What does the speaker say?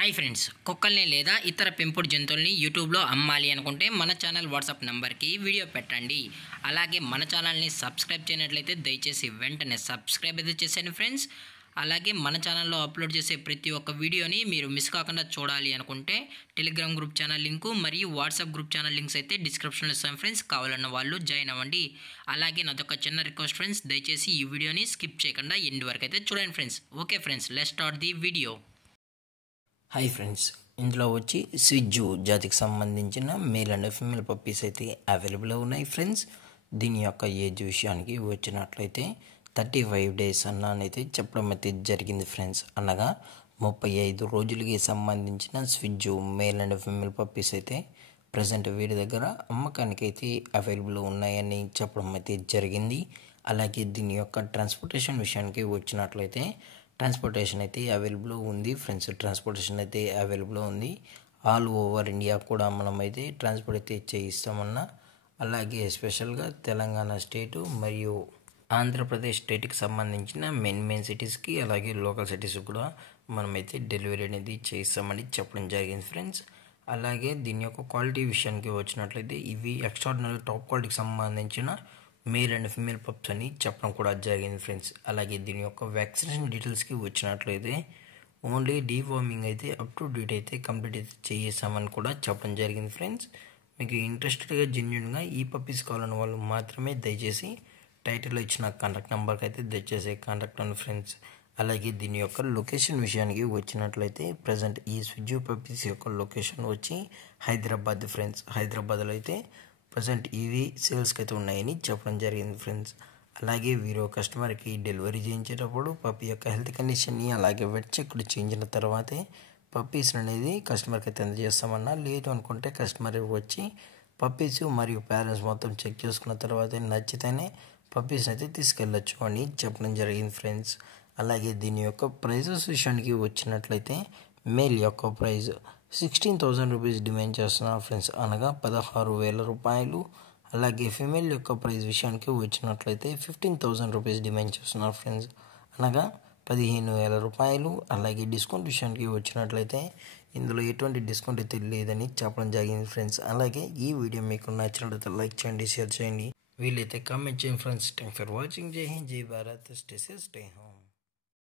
Hi friends, కుక్కల్ని లేదా ఇతర పెంపుడు జంతువుల్ని యూట్యూబ్లో అమ్మాలి అనుకుంటే మన ఛానల్ వాట్సాప్ నెంబర్కి వీడియో పెట్టండి. అలాగే మన ఛానల్ని సబ్స్క్రైబ్ చేయనట్లయితే దయచేసి వెంటనే సబ్స్క్రైబ్ అయితే చేసేయండి ఫ్రెండ్స్. అలాగే మన ఛానల్లో అప్లోడ్ చేసే ప్రతి ఒక్క వీడియోని మీరు మిస్ కాకుండా చూడాలి అనుకుంటే టెలిగ్రామ్ గ్రూప్ ఛానల్ లింకు మరియు వాట్సాప్ గ్రూప్ ఛానల్ లింక్స్ అయితే డిస్క్రిప్షన్లో ఇస్తాం ఫ్రెండ్స్. కావాలన్న వాళ్ళు జాయిన్ అవ్వండి. అలాగే నాదొక చిన్న రిక్వెస్ట్ ఫ్రెండ్స్, దయచేసి ఈ వీడియోని స్కిప్ చేయకుండా ఎండ్ వరకు అయితే చూడండి friends. Okay friends, let's start the video. Hi friends, ఇందులో వచ్చి స్విజ్జు జాతికి సంబంధించిన మేల్ అండ్ ఫీమేల్ పప్పీస్ అయితే అవైలబుల్ ఉన్నాయి ఫ్రెండ్స్. దీని యొక్క ఏజ్ విషయానికి వచ్చినట్లయితే 35 డేస్ అన్నానైతే చెప్పడం అయితే జరిగింది ఫ్రెండ్స్. అనగా 35 రోజులకి సంబంధించిన స్విజ్జు మేల్ అండ్ ఫీమేల్ పప్పీస్ అయితే ప్రజెంట్ వీరి దగ్గర అమ్మకానికి అయితే అవైలబుల్ ఉన్నాయని చెప్పడం అయితే జరిగింది. అలాగే దీని యొక్క ట్రాన్స్పోర్టేషన్ విషయానికి వచ్చినట్లయితే ట్రాన్స్పోర్టేషన్ అయితే అవైలబుల్ ఉంది ఫ్రెండ్స్. ట్రాన్స్పోర్టేషన్ అయితే అవైలబుల్ ఉంది. ఆల్ ఓవర్ ఇండియా కూడా మనం అయితే ట్రాన్స్పోర్ట్ అయితే చేయిస్తామన్నా. అలాగే స్పెషల్గా తెలంగాణ స్టేటు మరియు ఆంధ్రప్రదేశ్ స్టేట్కి సంబంధించిన మెయిన్ సిటీస్కి అలాగే లోకల్ సిటీస్ కూడా మనమైతే డెలివరీ అనేది చేయిస్తామని చెప్పడం జరిగింది ఫ్రెండ్స్. అలాగే దీని యొక్క క్వాలిటీ విషయానికి వచ్చినట్లయితే ఇవి ఎక్స్ట్రాడినరీ టాప్ క్వాలిటీకి సంబంధించిన మేల్ అండ్ ఫీమేల్ పప్స్ అని చెప్పడం కూడా జరిగింది ఫ్రెండ్స్. అలాగే దీని యొక్క వ్యాక్సినేషన్ డీటెయిల్స్కి వచ్చినట్లయితే ఓన్లీ డీవార్మింగ్ అయితే అప్ టు డేట్ అయితే కంప్లీట్ అయితే చేసామని కూడా చెప్పడం జరిగింది ఫ్రెండ్స్. మీకు ఇంట్రెస్టెడ్గా జెన్యున్గా ఈ పప్పీస్ కావాలన్న వాళ్ళు మాత్రమే దయచేసి టైటిల్లో ఇచ్చిన కాంటాక్ట్ నెంబర్కి అయితే దయచేసి కాంటాక్ట్ అవ్వండి ఫ్రెండ్స్. అలాగే దీని యొక్క లొకేషన్ విషయానికి వచ్చినట్లయితే ప్రజెంట్ ఈ స్విజ్జు పప్పీస్ యొక్క లొకేషన్ వచ్చి హైదరాబాద్ ఫ్రెండ్స్. హైదరాబాద్లో అయితే ప్రజెంట్ ఇవి సేల్స్కి అయితే ఉన్నాయని చెప్పడం జరిగింది ఫ్రెండ్స్. అలాగే వీరు కస్టమర్కి డెలివరీ చేయించేటప్పుడు పప్పీ యొక్క హెల్త్ కండిషన్ని అలాగే వెట్ చెక్ చేయించిన తర్వాతే పప్పీస్ అనేది కస్టమర్కి అయితే అందజేస్తామన్నా. లేదు అనుకుంటే కస్టమర్ వచ్చి పప్పీస్ మరియు పేరెంట్స్ మొత్తం చెక్ చేసుకున్న తర్వాత నచ్చితేనే పప్పీస్ అయితే తీసుకెళ్ళచ్చు అని చెప్పడం జరిగింది ఫ్రెండ్స్. అలాగే దీని యొక్క ప్రైజెస్ విషయానికి వచ్చినట్లయితే మేల్ యొక్క ప్రైజ్ 16,000 రూపీస్ డిమాండ్ చేస్తున్నారు ఫ్రెండ్స్, అనగా 16,000 రూపాయలు. అలాగే ఫీమేల్ యొక్క ప్రైజ్ విషయానికి వచ్చినట్లయితే 15,000 రూపీస్ డిమాండ్ చేస్తున్నారు ఫ్రెండ్స్, అనగా 15,000 రూపాయలు. అలాగే డిస్కౌంట్ విషయానికి వచ్చినట్లయితే ఇందులో ఎటువంటి డిస్కౌంట్ అయితే లేదని చెప్పడం జరిగింది ఫ్రెండ్స్. అలాగే ఈ వీడియో మీకు నచ్చినట్లయితే లైక్ చేయండి, షేర్ చేయండి, వీలైతే కామెంట్ చేయండి ఫ్రెండ్స్. Thank for watching. జై హింద్, జై Bharat, stay safe, stay home.